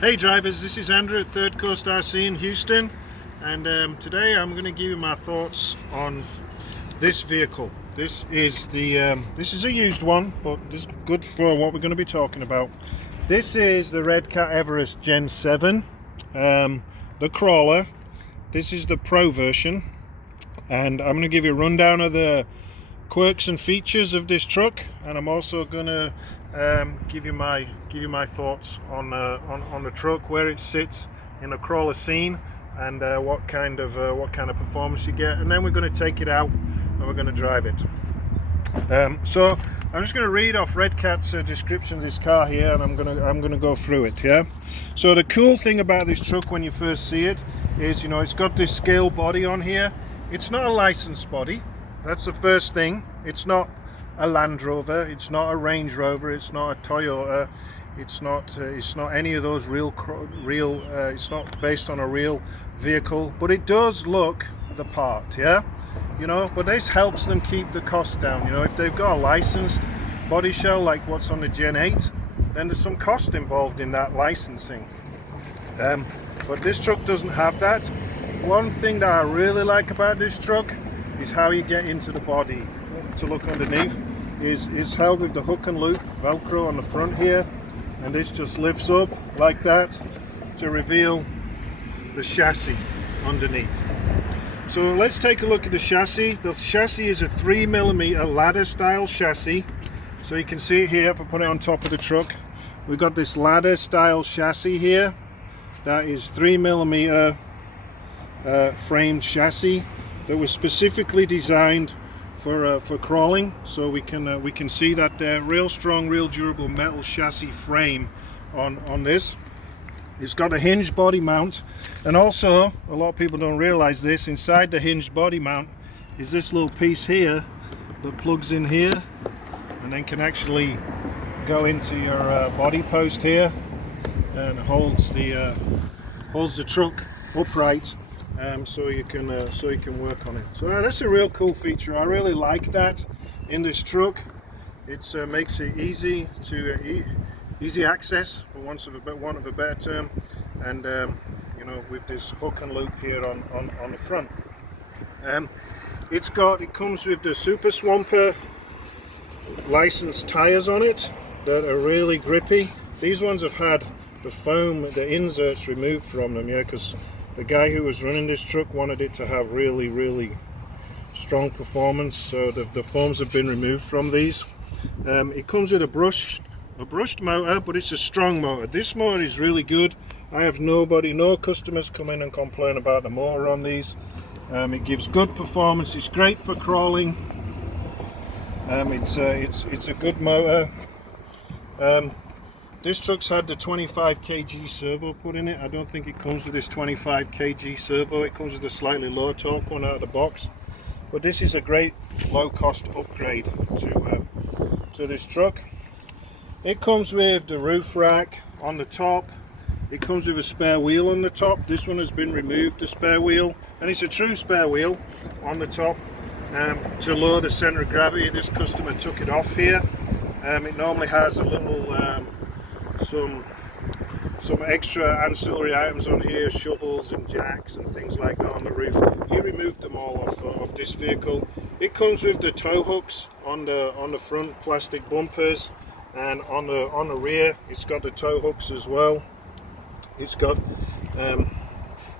Hey drivers, this is Andrew at ThirdCoastRC in Houston, and today I'm going to give you my thoughts on this vehicle. This is a used one, but this is good for what we're going to be talking about. This is the Redcat Everest Gen 7, the crawler. This is the Pro version, and I'm going to give you a rundown of the quirks and features of this truck, and I'm also going to give you my thoughts on the truck, where it sits in a crawler scene, and what kind of performance you get. And then we're going to take it out and we're going to drive it. So I'm just going to read off Redcat's description of this car here, and I'm going to go through it. Yeah. So the cool thing about this truck when you first see it is, you know, it's got this scale body on here. It's not a licensed body. That's the first thing. It's not a Land Rover, it's not a Range Rover, it's not a Toyota, it's not any of those it's not based on a real vehicle, but it does look the part, yeah, you know. But this helps them keep the cost down. You know, if they've got a licensed body shell like what's on the Gen 8, then there's some cost involved in that licensing, but this truck doesn't have that. One thing that I really like about this truck is how you get into the body. To look underneath is held with the hook and loop velcro on the front here, and this just lifts up like that to reveal the chassis underneath. So let's take a look at the chassis. The chassis is a 3mm ladder style chassis, so you can see it here. If I put it on top of the truck, we've got this ladder style chassis here that is 3mm framed chassis that was specifically designed for crawling. So we can see that real strong, real durable metal chassis frame on this. It's got a hinged body mount, and also a lot of people don't realize this, inside the hinged body mount is this little piece here that plugs in here and then can actually go into your body post here, and holds the truck upright. So you can work on it. So that's a real cool feature. I really like that in this truck. It makes it easy access, for want of a better term, and you know, with this hook and loop here on the front. It comes with the Super Swamper licensed tires on it that are really grippy. These ones have had the foam, the inserts removed from them, yeah, because the guy who was running this truck wanted it to have really strong performance, so the foams have been removed from these. It comes with a brushed motor, but it's a strong motor. This motor is really good. I have no customers come in and complain about the motor on these. It gives good performance. It's great for crawling. It's a good motor. This truck's had the 25 Kg Servo put in it. I don't think it comes with this 25 Kg Servo. It comes with a slightly lower torque one out of the box. But this is a great low-cost upgrade to this truck. It comes with the roof rack on the top. It comes with a spare wheel on the top. This one has been removed, the spare wheel, and it's a true spare wheel on the top to lower the center of gravity. This customer took it off here. It normally has a little some extra ancillary items on here, shovels and jacks and things like that on the roof. He removed them all off this vehicle. It comes with the tow hooks on the front plastic bumpers, and on the rear it's got the tow hooks as well. It's got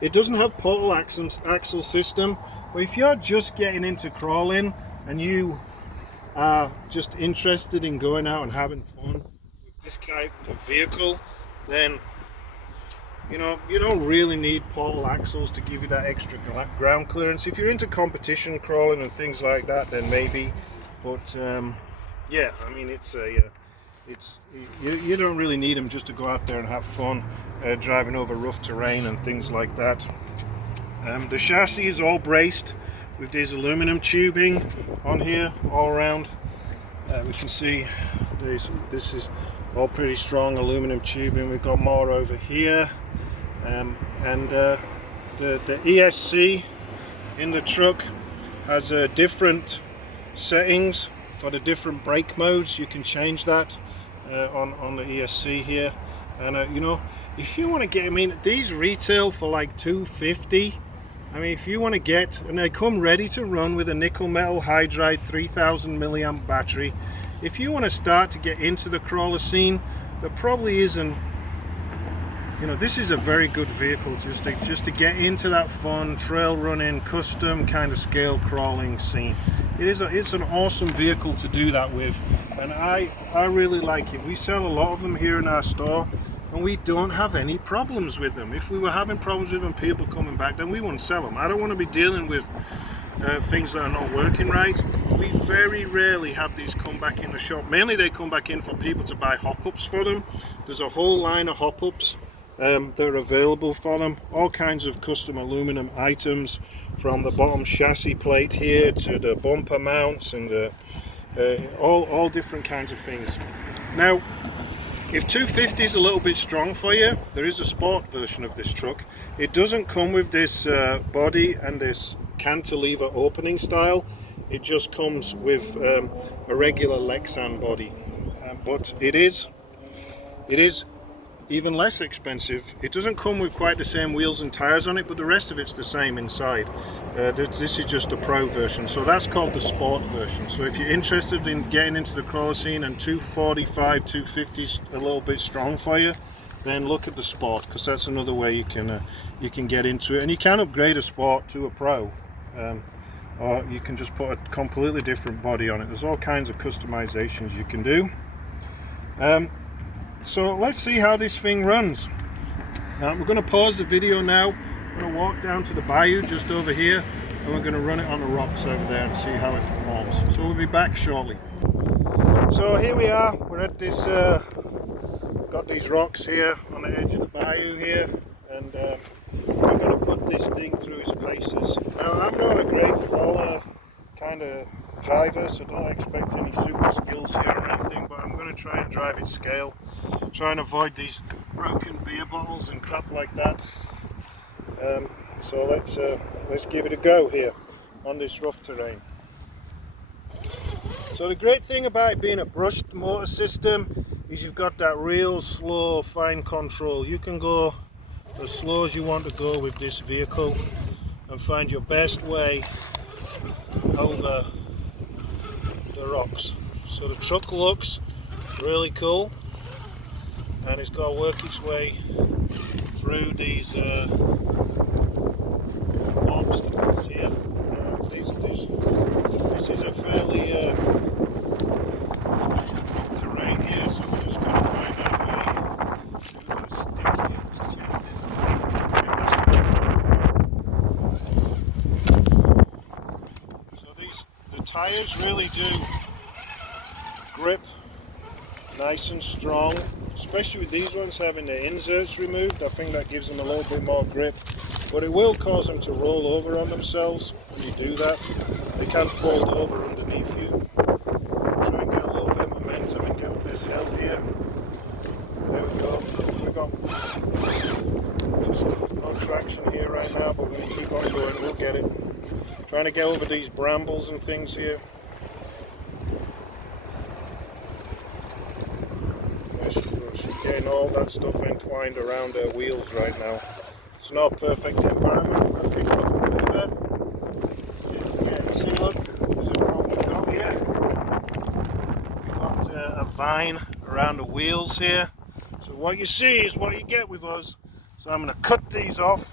it doesn't have portal axle system, but if you're just getting into crawling and you are just interested in going out and having fun this type of vehicle, then you know you don't really need portal axles to give you that extra ground clearance. If you're into competition crawling and things like that, then maybe, but yeah, I mean, you don't really need them just to go out there and have fun driving over rough terrain and things like that. The chassis is all braced with these aluminum tubing on here all around. We can see this is all pretty strong aluminum tubing. We've got more over here, and the ESC in the truck has different settings for the different brake modes. You can change that on the ESC here, and you know, if you want to get, I mean, these retail for like $250. I mean, if you want to get, and they come ready to run with a nickel metal hydride 3000 milliamp battery. If you want to start to get into the crawler scene, there probably isn't, you know, this is a very good vehicle just to get into that fun trail running, custom kind of scale crawling scene. It's an awesome vehicle to do that with, and I really like it. We sell a lot of them here in our store, and we don't have any problems with them. If we were having problems with them, people coming back, then we wouldn't sell them. I don't want to be dealing with things that are not working right. We very rarely have these come back in the shop. Mainly they come back in for people to buy hop-ups for them. There's a whole line of hop-ups that are available for them. All kinds of custom aluminum items, from the bottom chassis plate here to the bumper mounts, and all different kinds of things. Now, if 250 is a little bit strong for you, there is a sport version of this truck. It doesn't come with this body and this cantilever opening style. It just comes with a regular Lexan body, but it is even less expensive. It doesn't come with quite the same wheels and tires on it, but the rest of it's the same inside. This is just the pro version, so that's called the sport version. So if you're interested in getting into the crawler scene and 245, 250 is a little bit strong for you, then look at the sport, because that's another way you can get into it. And you can upgrade a sport to a pro, or you can just put a completely different body on it. There's all kinds of customizations you can do. So let's see how this thing runs. We're going to pause the video now. I'm going to walk down to the bayou just over here, and we're going to run it on the rocks over there and see how it performs. So we'll be back shortly. So here we are. We're at this, got these rocks here on the edge of the bayou here, and we're going to put this thing through its paces. Now, I'm not a great crawler kind of driver, so don't expect any super skills here or anything, but I'm going to try and drive it scale, try and avoid these broken beer bottles and crap like that. So let's give it a go here on this rough terrain. So the great thing about it being a brushed motor system is you've got that real slow, fine control. You can go as slow as you want to go with this vehicle and find your best way over the rocks. So the truck looks really cool, and it's got to work its way through these obstacles here. This is a fairly terrain here, so we're just going to find our way through the sticky. So the tires really do grip nice and strong, especially with these ones having the inserts removed. I think that gives them a little bit more grip, but it will cause them to roll over on themselves when you do that. They can fold over underneath you. Try and get a little bit of momentum and get up this hill here. There we go. We've got just no traction here right now, but we're going to keep on going. We'll get it. Trying to get over these brambles and things here. She's getting all that stuff entwined around her wheels right now. It's not a perfect environment. I'll pick her up a little bit. Yeah, see, look, there's a problem we've got here. We've got a vine around the wheels here. So what you see is what you get with us. So I'm going to cut these off.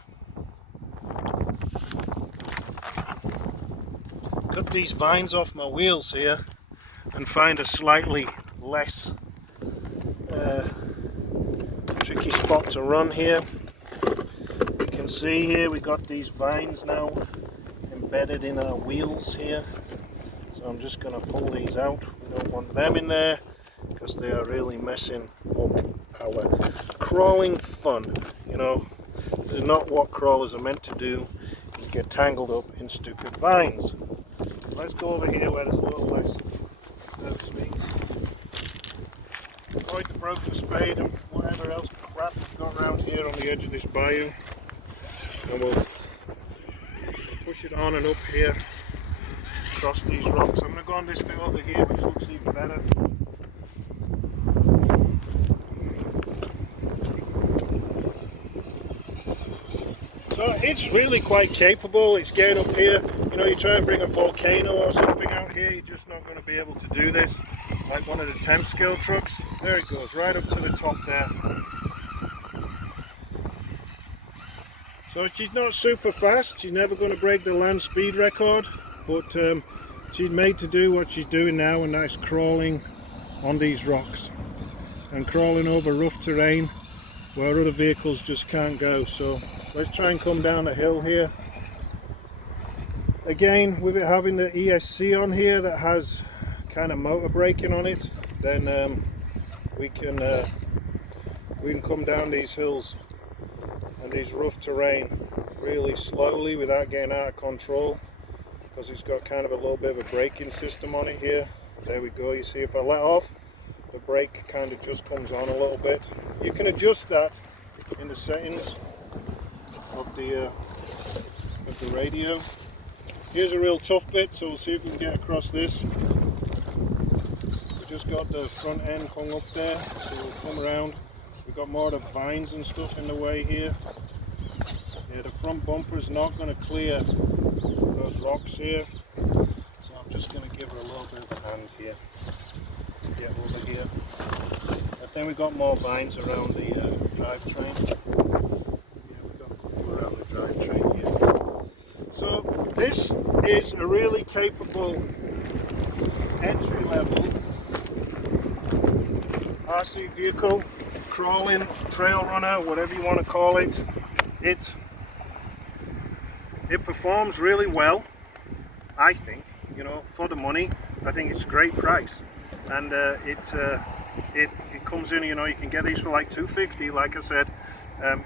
Cut these vines off my wheels here and find a slightly less tricky spot to run here. You can see here we got these vines now embedded in our wheels here, so I'm just going to pull these out. We don't want them in there because they are really messing up our crawling fun. You know, this is not what crawlers are meant to do, is get tangled up in stupid vines. Let's go over here where there's a little less dirt speeds. Avoid the broken spade and whatever else crap we've got around here on the edge of this bayou, and we'll push it on and up here across these rocks. I'm going to go on this bit over here, which looks even better. So it's really quite capable. It's getting up here. You know, you try and bring a volcano or something out here, you're just not going to be able to do this. Like one of the 10 scale trucks. There it goes, right up to the top there. So she's not super fast. She's never going to break the land speed record, but she's made to do what she's doing now, and that's crawling on these rocks and crawling over rough terrain where other vehicles just can't go. So let's try and come down a hill here. Again, with it having the ESC on here that has kind of motor braking on it, then we can come down these hills and these rough terrain really slowly without getting out of control, because it's got kind of a little bit of a braking system on it here. There we go. You see, if I let off, the brake kind of just comes on a little bit. You can adjust that in the settings of the radio. Here's a real tough bit, so we'll see if we can get across this. We just got the front end hung up there, so we'll come around. We've got more of the vines and stuff in the way here. Yeah, the front bumper's not going to clear those rocks here, so I'm just going to give her a little bit of a hand here to get over here. And then we've got more vines around the drivetrain. Yeah, we've got a couple around the drivetrain here. So this is a really capable entry-level RC vehicle, crawling, trail runner, whatever you want to call it. It performs really well, I think. You know, for the money, I think it's a great price, and it comes in. You know, you can get these for like $250, like I said.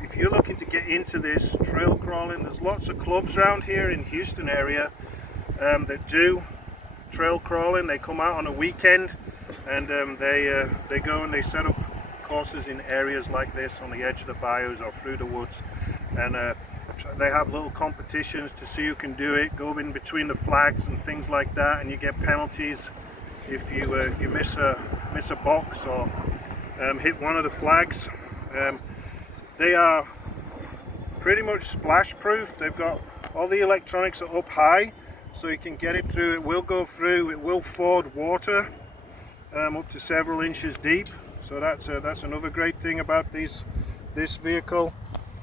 If you're looking to get into this trail crawling, there's lots of clubs around here in Houston area that do trail crawling. They come out on a weekend, and they go and they set up courses in areas like this on the edge of the bayous or through the woods, and they have little competitions to see who can do it, go in between the flags and things like that, and you get penalties if you miss a box or hit one of the flags. They are pretty much splash proof. They've got all the electronics are up high, so you can get it through. It will go through, it will ford water up to several inches deep. So that's another great thing about this vehicle.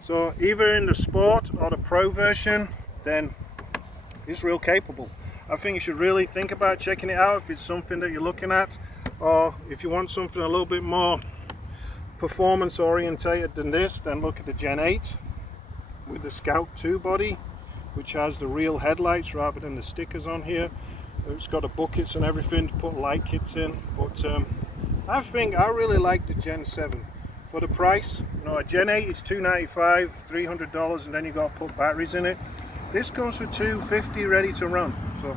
So either in the sport or the pro version, then it's real capable. I think you should really think about checking it out if it's something that you're looking at, or if you want something a little bit more performance orientated than this, then look at the Gen 8 with the Scout 2 body, which has the real headlights rather than the stickers on here. It's got the buckets and everything to put light kits in, but I think I really like the Gen 7 for the price. You know, a Gen 8 is $295, $300, and then you got to put batteries in it. This comes for $250 ready to run. So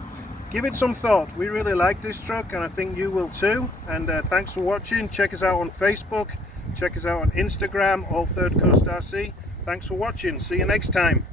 give it some thought. We really like this truck, and I think you will too. And thanks for watching. Check us out on Facebook, check us out on Instagram, all ThirdCoastRC. Thanks for watching. See you next time.